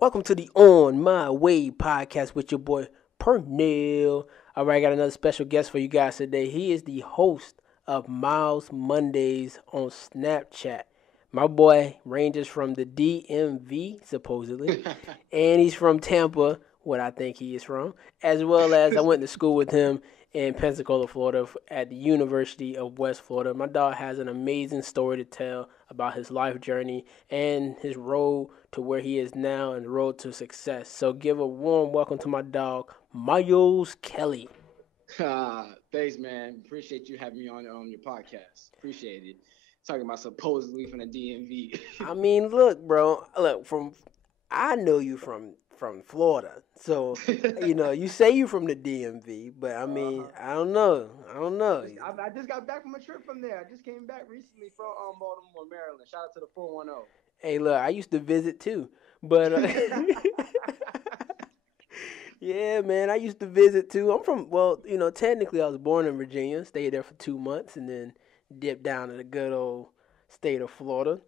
Welcome to the On My Way podcast with your boy Pernell. All right, I got another special guest for you guys today. He is the host of Myles Mondays on Snapchat. My boy ranges from the DMV, supposedly, and he's from Tampa, what I think he is from, as well as I went to school with him in Pensacola, Florida, at the University of West Florida. My dog has an amazing story to tell about his life journey and his road to where he is now and the road to success. So give a warm welcome to my dog, Myles Kelley. Thanks, man. Appreciate you having me on your podcast. Appreciate it. Talking about supposedly from the DMV. I mean, look, bro. Look, from I know you from Florida, so you say you from the DMV, but I mean, uh-huh. I don't know. I just got back from a trip from there. I just came back recently from Baltimore, Maryland. Shout out to the 410. Hey, look, I used to visit too, but yeah, man, I used to visit too. I'm from technically I was born in Virginia, stayed there for 2 months, and then dipped down to the good old state of Florida.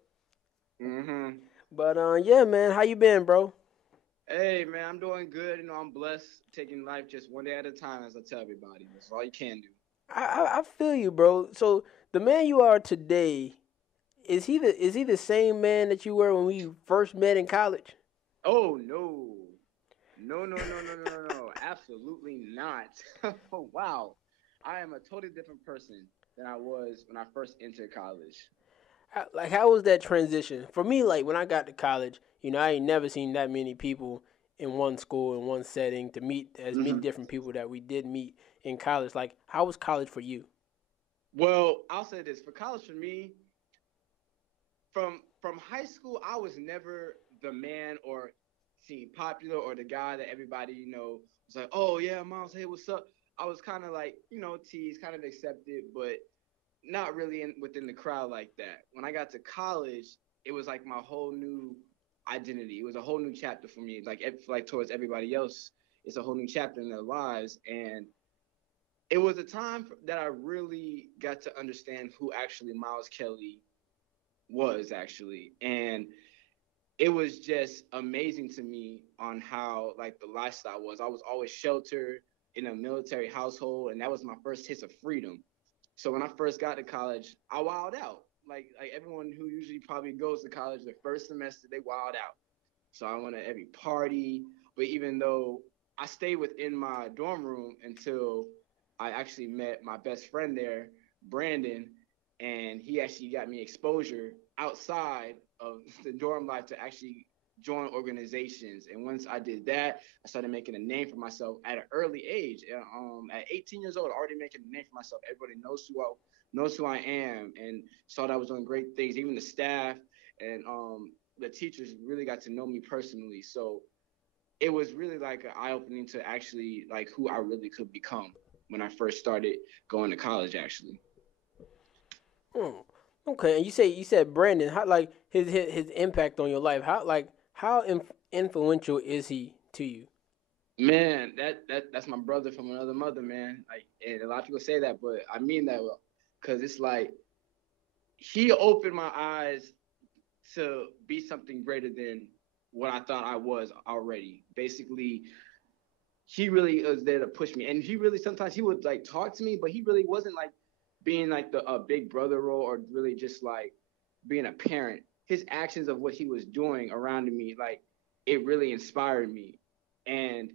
hmm But yeah, man, how you been, bro? Hey, man, I'm doing good. I'm blessed, taking life just one day at a time, as I tell everybody. That's all you can do. I feel you, bro. So the man you are today, is he the same man that you were when we first met in college? Oh no, no! Absolutely not. Oh, wow, I am a totally different person than I was when I first entered college. How was that transition for me? Like when I got to college, I ain't never seen that many people in one school in one setting to meet as many hmm different people that we did meet in college. Like, how was college for you? Well, I'll say this for college for me, from high school, I was never the man or seen popular or the guy that everybody was like, oh yeah, Miles, hey, what's up? I was kind of like teased, kind of accepted, but not really within the crowd like that. When I got to college, it was like my whole new identity. It was a whole new chapter for me. Like towards everybody else, it's a whole new chapter in their lives, and it was a time that I really got to understand who actually Miles Kelley was actually, and it was just amazing to me on how like the lifestyle was. I was always sheltered in a military household, and that was my first taste of freedom. So when I first got to college, I wilded out. Like everyone who usually probably goes to college the first semester, they wild out. So I went to every party, but even though I stayed within my dorm room until I actually met my best friend there, Brandon, and he actually got me exposure outside of the dorm life to actually join organizations. And once I did that, I started making a name for myself at an early age. At 18 years old, already making a name for myself. Everybody knows who I am, and saw that I was doing great things. Even the staff and the teachers really got to know me personally. So it was really like an eye opening to actually like who I really could become when I first started going to college. Actually, Hmm. Okay, and you said Brandon. How like his impact on your life? How influential is he to you? man, that's my brother from another mother, man. Like, and a lot of people say that, but I mean that well, because it's like he opened my eyes to be something greater than what I thought I was already. Basically, he really was there to push me, and he really sometimes he would like talk to me, but he really wasn't like being like the big brother role or really just like being a parent. His actions of what he was doing around me, like it really inspired me, and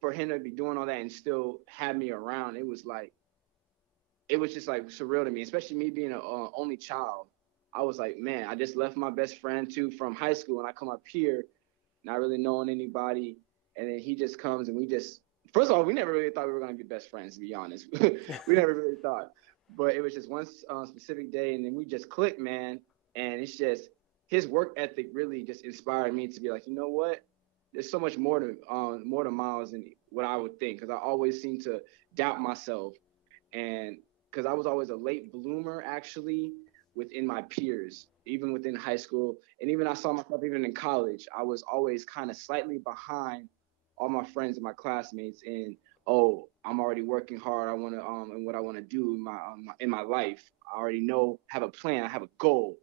for him to be doing all that and still have me around, it was just like surreal to me, especially me being an only child. I was like, man, I just left my best friend too from high school, and I come up here not really knowing anybody, and then he just comes and we just first of all we never really thought we were gonna be best friends to be honest. We never really thought, but it was just one specific day, and then we just clicked, man. And it's just his work ethic really just inspired me to be like, you know what? There's so much more to Miles than what I would think, because I always seem to doubt myself, and because I was always a late bloomer actually within my peers, even within high school, and even I saw myself even in college. I was always kind of slightly behind all my friends and my classmates, and oh, I'm already working hard. I want to and what I want to do in my life. I already know, have a plan, I have a goal,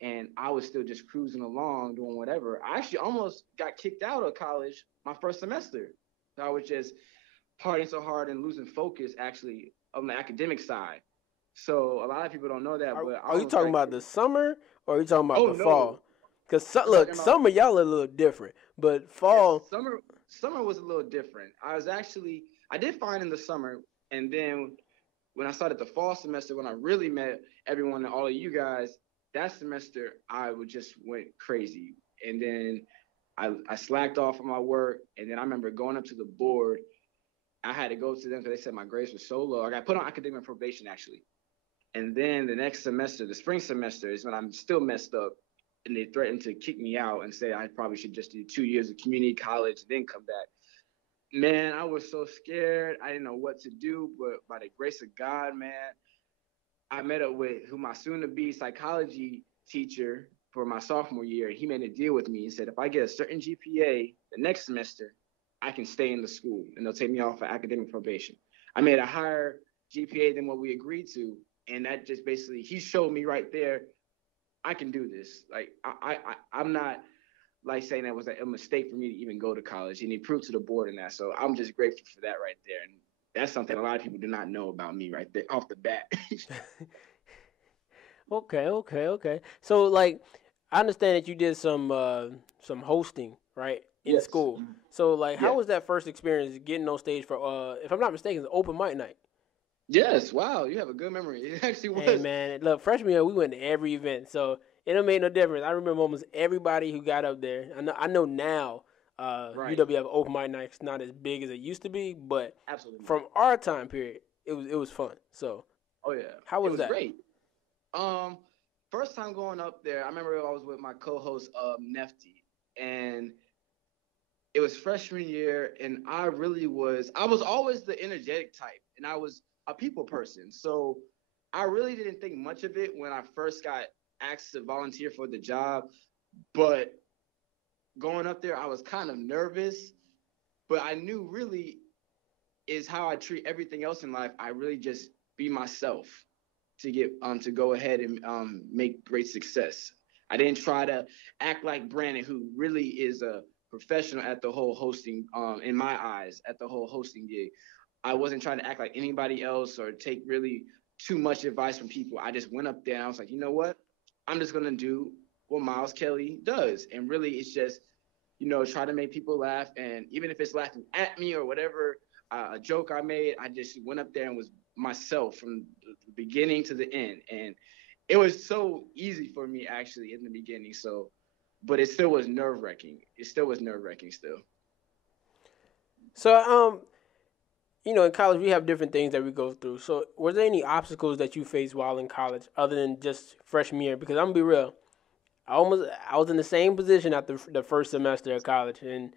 and I was still just cruising along doing whatever. I actually almost got kicked out of college my first semester. So I was just partying so hard and losing focus actually on the academic side. So a lot of people don't know that, but I Are you almost talking got about kicked. the summer or are you talking about Oh the no, fall? Because I'm talking look, about summer y'all are a little different, but yes. fall. Summer was a little different. I did fine in the summer, and then when I started the fall semester, when I really met everyone and all of you guys, that semester I would just went crazy. And then I slacked off on my work. And then I remember going up to the board. I had to go to them because they said my grades were so low. I got put on academic probation actually. And then the next semester, the spring semester, is when I'm still messed up. And they threatened to kick me out and say I probably should just do 2 years of community college, then come back. Man, I was so scared. I didn't know what to do, but by the grace of God, man, I met up with who my soon-to-be psychology teacher for my sophomore year. He made a deal with me. He said, if I get a certain GPA the next semester, I can stay in the school, and they'll take me off for academic probation. I made a higher GPA than what we agreed to, and that just basically he showed me right there, I can do this. Like I'm not like saying that was a mistake for me to even go to college, and he proved to the board in that. So I'm just grateful for that right there, and that's something a lot of people do not know about me right there off the bat. Okay. So like, I understand that you did some hosting right in Yes. school. So like, how Yes. was that first experience getting on stage for if I'm not mistaken, it's open mic night? Yes. Wow. You have a good memory. It actually Hey was. man, look, freshman year we went to every event, so it don't make no difference. I remember almost everybody who got up there. I know now, Right. UW have open mic nights not as big as it used to be, but Absolutely not. from our time period, it was fun. So Oh yeah. how It was was that? great. Um, First time going up there, I remember I was with my co-host Nefty, and it was freshman year, and I was always the energetic type, and I was a people person. So I really didn't think much of it when I first got asked to volunteer for the job. But going up there, I was kind of nervous, but I knew really is how I treat everything else in life. I really just be myself to get to go ahead and make great success. I didn't try to act like Brandon, who really is a professional at the whole hosting, in my eyes, at the whole hosting gig. I wasn't trying to act like anybody else or take really too much advice from people. I just went up there and I was like, you know what? I'm just gonna do what Myles Kelley does, and really, it's just try to make people laugh, and even if it's laughing at me or whatever, a joke I made, I just went up there and was myself from the beginning to the end, and it was so easy for me actually in the beginning. So, but it still was nerve wracking. It still was nerve wracking still. So in college we have different things that we go through. So were there any obstacles that you faced while in college other than just freshman year? Because I'm gonna be real, I was in the same position after the first semester of college, and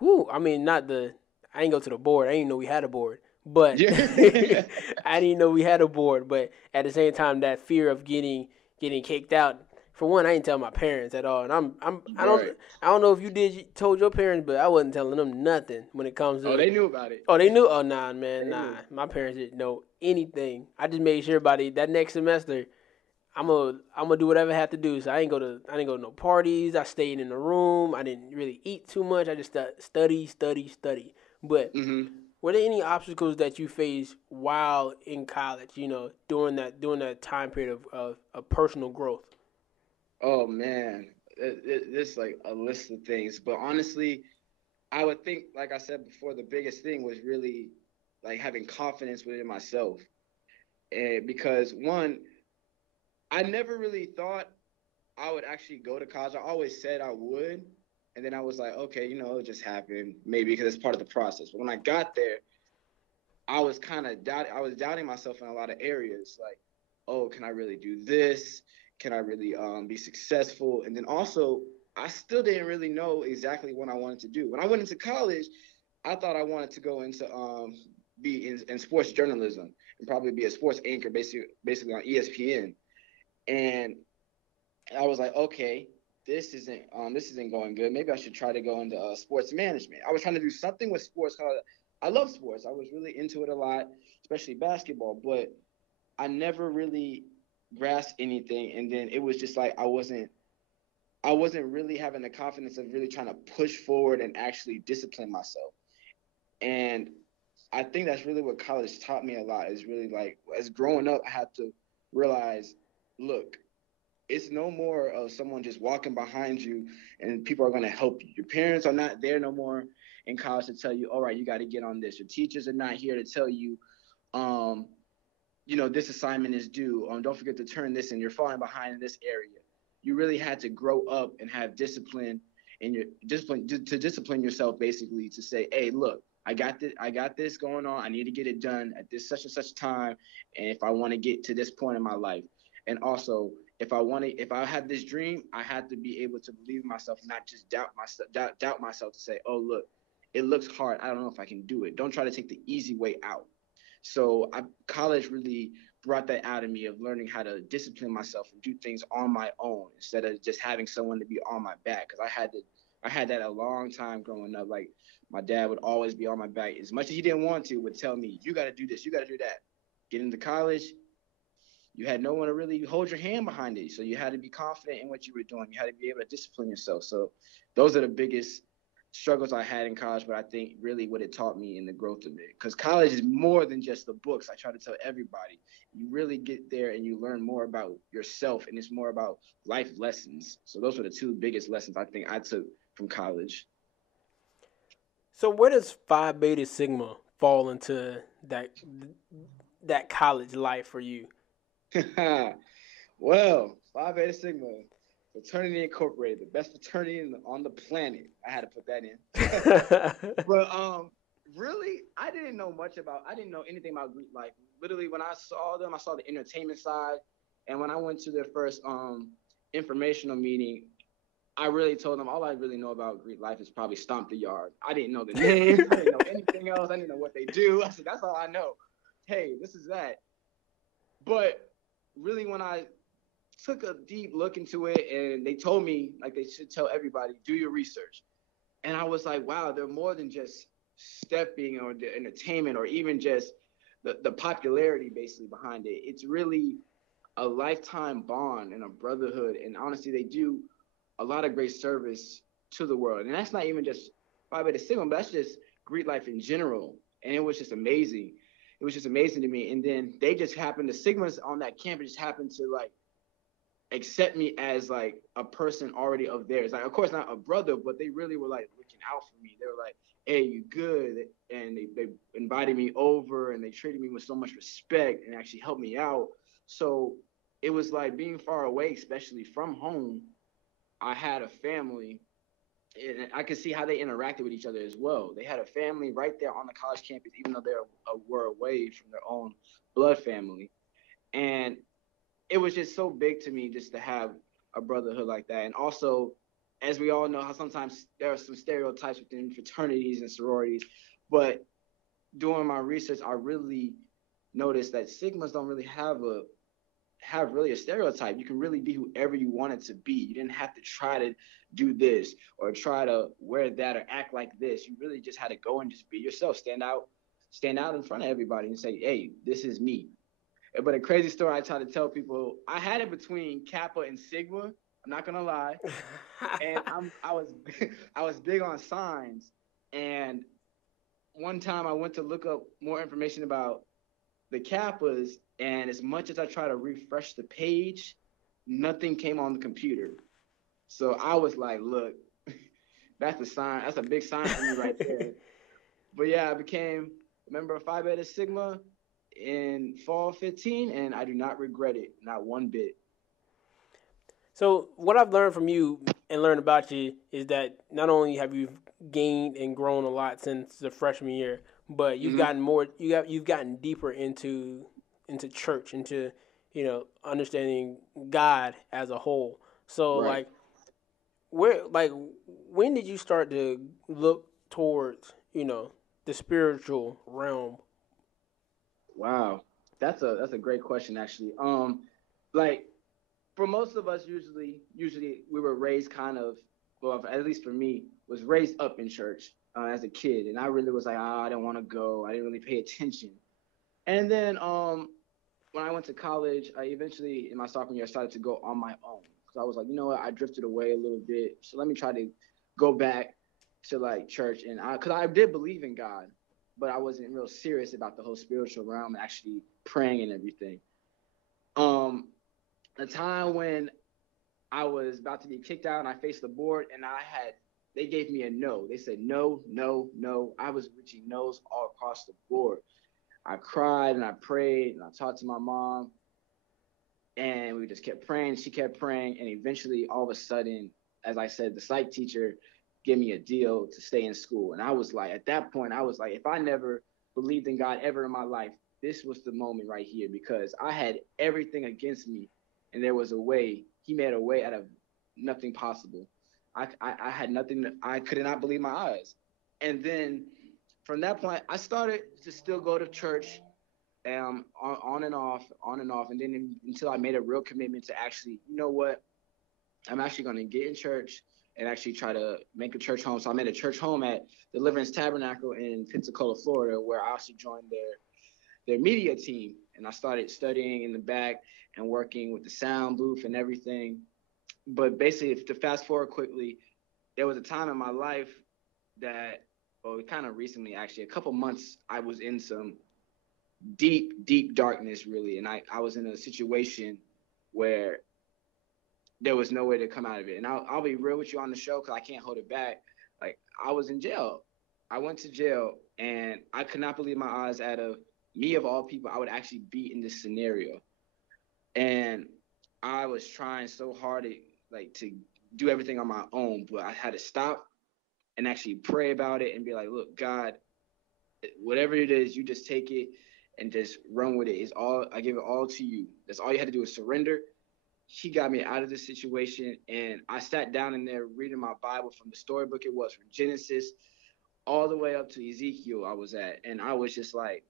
whoo, I mean, not the I didn't go to the board. I didn't know we had a board, but Yeah. I didn't know we had a board. But at the same time, that fear of getting kicked out. For one, I didn't tell my parents at all, and Right. I don't know if you told your parents, but I wasn't telling them nothing when it comes Oh, to. they knew about it. Oh, they knew. Oh, nah, man, They nah. knew. My parents didn't know anything. I just made sure by that next semester I'm gonna do whatever I have to do. So I didn't go to no parties. I stayed in the room. I didn't really eat too much. I just study. But Hmm. were there any obstacles that you faced while in college? During that time period of personal growth. Oh man, there's like a list of things, but honestly, I would think, like I said before, the biggest thing was really like having confidence within myself, and because one, I never really thought I would actually go to college. I always said I would, and then I was like, okay, it'll just happen, maybe because it's part of the process. But when I got there, I was kind of I was doubting myself in a lot of areas, like, oh, can I really do this? Can I really be successful? And then also, I still didn't really know exactly what I wanted to do. When I went into college, I thought I wanted to go into be in sports journalism and probably be a sports anchor, basically on ESPN. And I was like, okay, this isn't going good. Maybe I should try to go into sports management. I was trying to do something with sports. Cause I love sports. I was really into it a lot, especially basketball. But I never really grasp anything, and then it was just like I wasn't really having the confidence of really trying to push forward and actually discipline myself. And I think that's really what college taught me a lot, is really like, as growing up, I had to realize, look, it's no more of someone just walking behind you and people are going to help you. Your parents are not there no more in college to tell you, all right, you got to get on this. Your teachers are not here to tell you, um, this assignment is due. Don't forget to turn this in. You're falling behind in this area. You really had to grow up and have discipline, and your discipline to discipline yourself, basically, to say, hey, look, I got this going on. I need to get it done at this such and such time. And if I want to get to this point in my life, and also if I have this dream, I had to be able to believe in myself, not just doubt myself to say, oh, look, it looks hard. I don't know if I can do it. Don't try to take the easy way out. So college really brought that out of me, of learning how to discipline myself and do things on my own instead of just having someone to be on my back. Because I had that a long time growing up. Like, my dad would always be on my back as much as he didn't want to. Would tell me, you got to do this, you got to do that. Get into college, you had no one to really hold your hand behind it. So you had to be confident in what you were doing. You had to be able to discipline yourself. So those are the biggest struggles I had in college, but I think really what it taught me in the growth of it. Because college is more than just the books. I try to tell everybody, you really get there and you learn more about yourself, and it's more about life lessons. So those were the two biggest lessons I think I took from college. So where does Phi Beta Sigma fall into that college life for you? Well, Phi Beta Sigma, Fraternity Incorporated, the best fraternity on the planet. I had to put that in. But really, I didn't know anything about Greek life. Literally, when I saw them, I saw the entertainment side, and when I went to their first informational meeting, I really told them all I really know about Greek life is probably Stomp the Yard. I didn't know the names. I didn't know anything else. I didn't know what they do. I said, that's all I know. Hey, this is that. But really, when I took a deep look into it, and they told me, like they should tell everybody, do your research. And I was like, wow, they're more than just stepping or the entertainment or even just the popularity basically behind it. It's really a lifetime bond and a brotherhood. And honestly, they do a lot of great service to the world. And that's not even just Phi Beta Sigma, but that's just Greek life in general. And it was just amazing. It was just amazing to me. And then they just happened, the Sigmas on that campus just happened to like accept me as like a person already of theirs. Like, of course, not a brother, but they really were like looking out for me. They were like, hey, you good? And they invited me over, and they treated me with so much respect and actually helped me out. So it was like being far away, especially from home. I had a family, and I could see how they interacted with each other as well. They had a family right there on the college campus, even though were away from their own blood family. And it was just so big to me just to have a brotherhood like that. And also, as we all know, how sometimes there are some stereotypes within fraternities and sororities, but doing my research, I really noticed that Sigmas don't really have really a stereotype. You can really be whoever you wanted to be. You didn't have to try to do this or try to wear that or act like this. You really just had to go and just be yourself, stand out in front of everybody and say, hey, this is me. But a crazy story I try to tell people, I had it between Kappa and Sigma. I'm not gonna lie, and I was I was big on signs. And one time I went to look up more information about the Kappas, and as much as I try to refresh the page, nothing came on the computer. So I was like, look, that's a sign. That's a big sign for me right there. But yeah, I became a member of Phi Beta Sigma in fall 15, and I do not regret it, not one bit. So what I've learned from you and learned about you is that not only have you gained and grown a lot since the freshman year, but you've Mm-hmm. gotten more. You've gotten deeper into church, into understanding God as a whole. So Right. like when did you start to look towards the spiritual realm? Wow. That's a great question actually. Like, for most of us, usually we were raised kind of, well, at least for me, was raised up in church as a kid, and I really was like, I don't want to go. I didn't really pay attention. And then when I went to college, I eventually, in my sophomore year, started to go on my own. Because I was like, you know what, I drifted away a little bit. So let me try to go back to like church. And because I did believe in God, but I wasn't real serious about the whole spiritual realm and actually praying and everything. Um, the time when I was about to be kicked out and I faced the board and they gave me a no. They said no, no, no. I was reaching no's all across the board. I cried and I prayed and I talked to my mom and we just kept praying. She kept praying. And eventually, all of a sudden, as I said, the psych teacher gave me a deal to stay in school. And I was like, at that point, I was like, if I never believed in God ever in my life, this was the moment right here because I had everything against me. And there was a way. He made a way out of nothing possible. I had nothing. I could not believe my eyes. And then from that point, I started to still go to church on and off, and then until I made a real commitment to actually, you know what, I'm actually going to get in church and actually try to make a church home. So I made a church home at Deliverance Tabernacle in Pensacola, Florida, where I also joined their media team, and I started studying in the back and working with the sound booth and everything. But basically, to fast forward quickly, there was a time in my life that, well, kind of recently, actually, a couple months, I was in some deep, deep darkness, really. And I was in a situation where there was no way to come out of it. And I'll be real with you on the show because I can't hold it back. Like, I was in jail. I went to jail, and I could not believe my eyes out of me, of all people, I would actually be in this scenario. And I was trying so hard to do everything on my own, but I had to stop and actually pray about it and be like, look, God, whatever it is, you just take it and just run with it. It's all, I give it all to you. That's all you had to do is surrender. She got me out of this situation, and I sat down in there reading my Bible from the storybook. It was from Genesis all the way up to Ezekiel. I was at, and I was just like,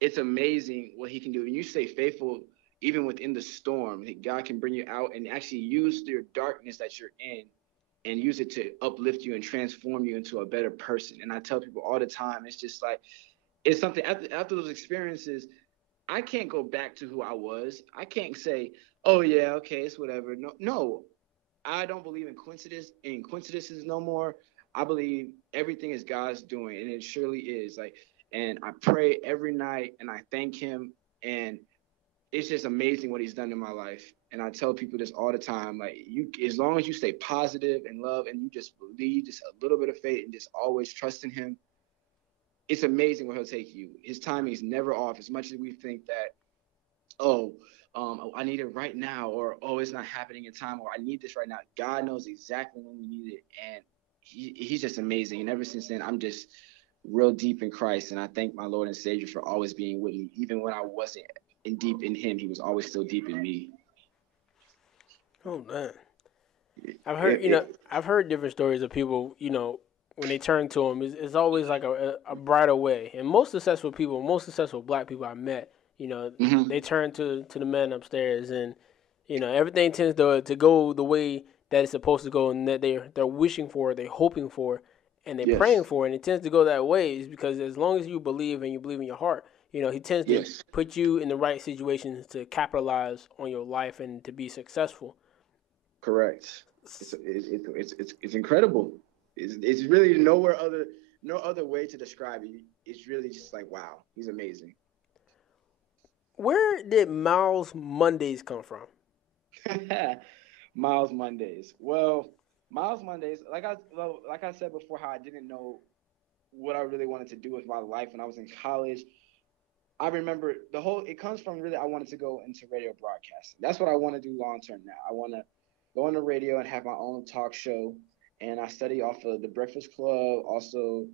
it's amazing what he can do. And you stay faithful even within the storm. God can bring you out and actually use your darkness that you're in and use it to uplift you and transform you into a better person. And I tell people all the time, it's just like, it's something after those experiences, I can't go back to who I was. I can't say, oh yeah, okay, it's whatever. No, I don't believe in coincidences no more. I believe everything is God's doing, and it surely is. Like, and I pray every night, and I thank Him, and it's just amazing what He's done in my life. And I tell people this all the time: like, you, as long as you stay positive and love, and you just believe, just a little bit of faith, and just always trust in Him, it's amazing where He'll take you. His timing is never off. As much as we think that, oh, I need it right now, or oh, it's not happening in time, or I need this right now. God knows exactly when you need it, and He's just amazing. And ever since then, I'm just real deep in Christ, and I thank my Lord and Savior for always being with me, even when I wasn't in deep in Him. He was always still deep in me. Oh man, It, it, I've heard different stories of people, when they turn to him, it's always like a brighter way. And most successful people, most successful black people I met, mm-hmm. they turn to the man upstairs, and everything tends to go the way that it's supposed to go, and that they're wishing for, they're hoping for, and they're praying Yes, for, and it tends to go that way. Is because as long as you believe and you believe in your heart, he tends to yes, put you in the right situations to capitalize on your life and to be successful. correct. It's incredible. It's really no other way to describe it. It's really just like, wow, He's amazing. Where did Miles Mondays come from? Miles Mondays. Well, Miles Mondays, like I said before, how I didn't know what I really wanted to do with my life when I was in college. I remember it comes from really, I wanted to go into radio broadcasting. That's what I want to do long term now. I want to go on the radio and have my own talk show. And I study off of the Breakfast Club, also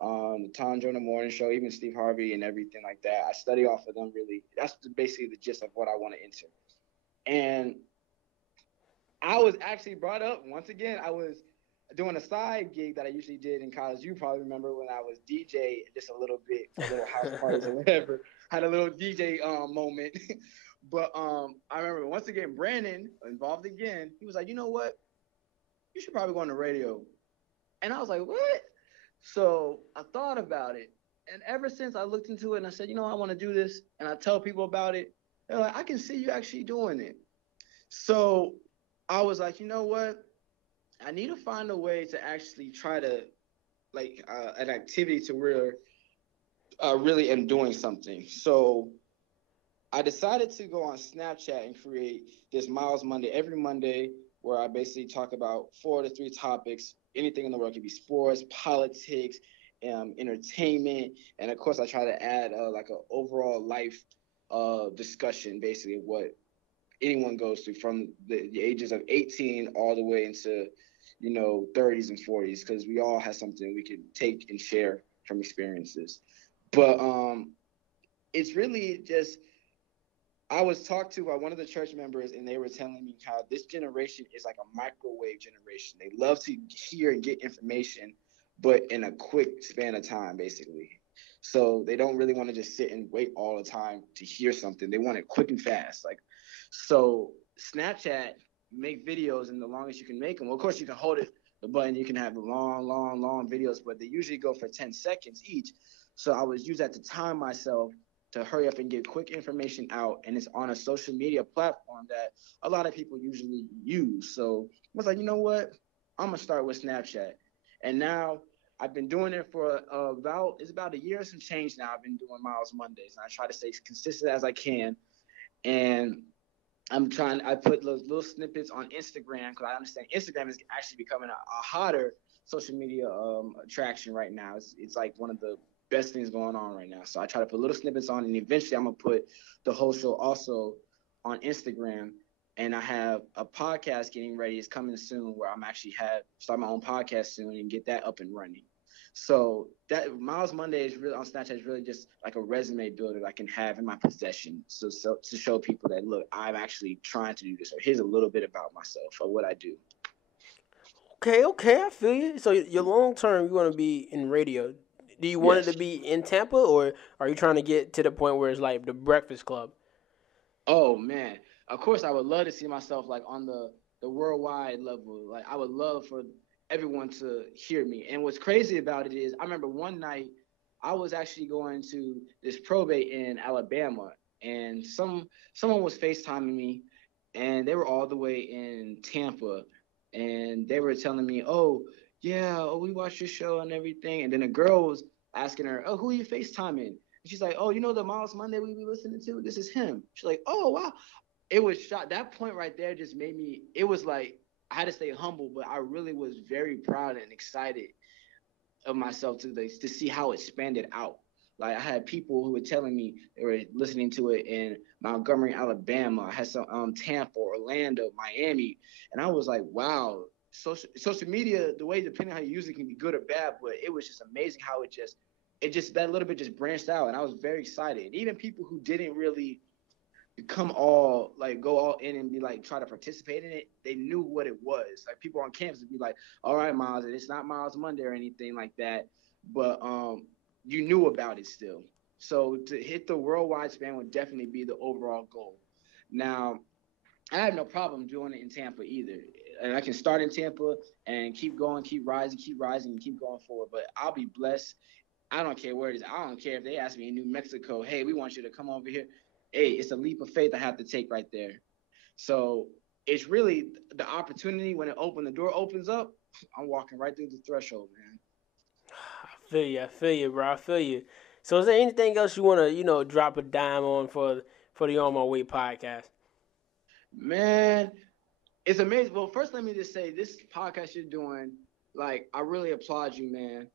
the Tom Joyner Morning Show, even Steve Harvey and everything like that. I study off of them really. That's basically the gist of what I want to enter. And I was actually brought up once again. I was doing a side gig that I usually did in college. You probably remember when I was DJ just a little bit for little house parties or whatever. Had a little DJ moment. But I remember once again Brandon involved again. He was like, you know what? You should probably go on the radio. And I was like, what? So I thought about it, And ever since I looked into it and I said, I want to do this, and I tell people about it, they're like, I can see you actually doing it. So I was like, you know what? I need to find a way to actually try to like an activity to where I really am doing something. So I decided to go on Snapchat and create this Miles Monday every Monday, where I basically talk about 4 to 3 topics, anything in the world. It could be sports, politics, entertainment, and of course, I try to add like an overall life discussion, basically of what anyone goes through from the ages of 18 all the way into 30s and 40s, because we all have something we can take and share from experiences. But it's really just I was talked to by one of the church members, and they were telling me how this generation is like a microwave generation. They love to hear and get information, but in a quick span of time, basically. So they don't really want to just sit and wait all the time to hear something. They want it quick and fast. Like, so Snapchat make videos, and the longest you can make them. Well, of course, you can hold it the button. You can have the long, long, long videos, but they usually go for 10 seconds each. So I was used that to time myself to hurry up and get quick information out, and it's on a social media platform that a lot of people usually use. So I was like, you know what? I'm gonna start with Snapchat, and now I've been doing it for about a year and some change now. I've been doing Miles Mondays, and I try to stay as consistent as I can. And I put little snippets on Instagram, because I understand Instagram is actually becoming a hotter social media attraction right now. It's like one of the best things going on right now. So I try to put little snippets on, and eventually I'm gonna put the whole show also on Instagram. And I have a podcast getting ready. It's coming soon, where I'm actually start my own podcast soon and get that up and running. So that Miles Monday is really on Snapchat is really just like a resume builder I can have in my possession. So to show people that, look, I'm actually trying to do this, or here's a little bit about myself or what I do. Okay, okay, I feel you. So your long term, you want to be in radio. Do you want it to Yes. be in Tampa, or are you trying to get to the point where it's like the Breakfast Club? Oh man. Of course I would love to see myself like on the worldwide level. Like I would love for everyone to hear me. And what's crazy about it is I remember one night I was actually going to this probate in Alabama, and someone was FaceTiming me, and they were all the way in Tampa, and they were telling me, "Oh, yeah, oh, we watched your show and everything." And then a girl was asking her, "Oh, who are you FaceTiming?" And she's like, "Oh, you know the Miles Monday we be listening to? This is him." She's like, "Oh, wow." It was shot. That point right there just made me. It was like I had to stay humble, but I really was very proud and excited of myself to see how it expanded out. Like I had people who were telling me they were listening to it in Montgomery, Alabama. I had some Tampa, Orlando, Miami, and I was like, wow. Social media, the way depending on how you use it, can be good or bad. But it was just amazing how it just that little bit just branched out, and I was very excited. Even people who didn't really come all like go all in and be like try to participate in it, they knew what it was. Like people on campus would be like, all right, Miles, and it's not Miles Monday or anything like that, but you knew about it still. So to hit the worldwide span would definitely be the overall goal. Now I have no problem doing it in Tampa either, and I can start in Tampa and keep going, keep rising, and keep going forward. But I'll be blessed. I don't care where it is. I don't care if they ask me in New Mexico, hey, we want you to come over here. Hey, it's a leap of faith I have to take right there. So it's really the opportunity when the door opens up, I'm walking right through the threshold, man. I feel you, bro. I feel you. So is there anything else you want to, drop a dime on for the On My Way podcast? Man, it's amazing. Well, first let me just say this podcast you're doing, like I really applaud you, man.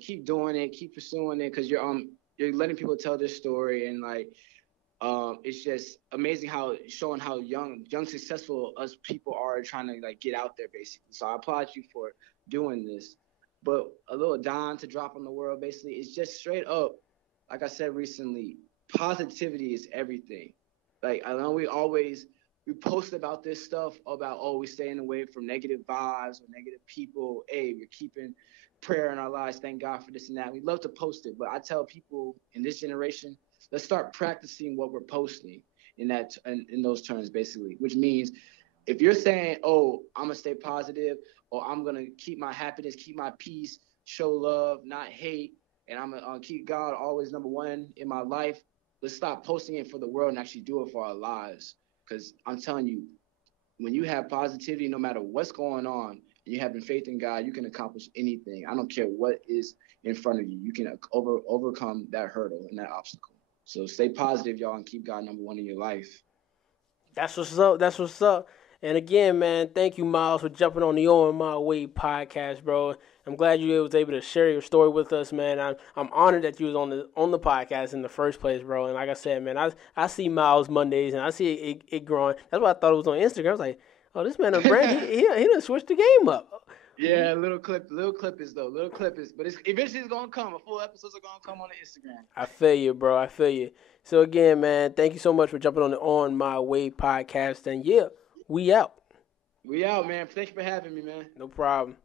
Keep doing it, keep pursuing it, because you're letting people tell their story, and like it's just amazing how showing how young successful us people are trying to like get out there basically. So I applaud you for doing this. But a little dime to drop on the world basically is just straight up, like I said recently, positivity is everything. Like I know we post about this stuff about, oh, we staying away from negative vibes or negative people. Hey, we're keeping prayer in our lives. Thank God for this and that. We love to post it, but I tell people in this generation, let's start practicing what we're posting in those terms basically, which means if you're saying, oh, I'm gonna stay positive, or I'm gonna keep my happiness, keep my peace, show love, not hate, and I'm gonna keep God always number one in my life. Let's stop posting it for the world and actually do it for our lives. Because I'm telling you, when you have positivity, no matter what's going on, and you having faith in God, you can accomplish anything. I don't care what is in front of you. You can overcome that hurdle and that obstacle. So stay positive, y'all, and keep God number one in your life. That's what's up. That's what's up. And again, man, thank you, Myles, for jumping on the On My Way podcast, bro. I'm glad you was able to share your story with us, man. I'm honored that you was on the podcast in the first place, bro. And like I said, man, I see Myles Mondays and I see it growing. That's why I thought it was on Instagram. I was like, oh, this man, Brand, he done switched the game up. Yeah, little clip is, but it's eventually it's gonna come. A full episodes are gonna come on the Instagram. I feel you, bro. I feel you. So again, man, thank you so much for jumping on the On My Way podcast. And yeah, we out. We out, man. Thank you for having me, man. No problem.